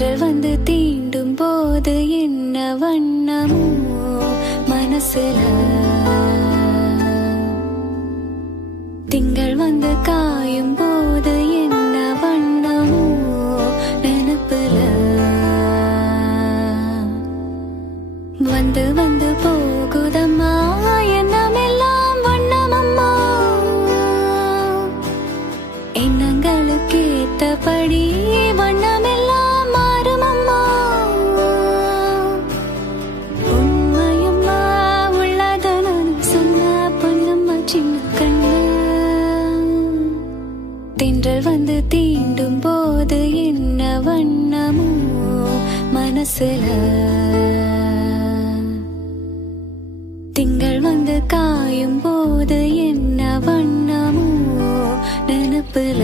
தென்றல் வந்து தீண்டும் போது என்ன வண்ணமோ மனசுல, திங்கள் வந்து காயும் போது என்ன வண்ணமோ நினப்புல, வந்து வந்து போகுதம்மா எண்ணமெல்லாம் வண்ணமம்மா, எண்ணங்களுக்கு ஏத்தபடி வண்ணமெல்லாம் மாறுமம்மா. உண்மையம்மா உள்ளத நான் சொன்ன பொன்னம்மா சின்ன கண்ணு, தென்றல் வந்து தீண்டும் போது என்ன வண்ணமோ மனசுல, திங்கள் வந்து காயும் போது என்ன வண்ணமோ நினப்புல.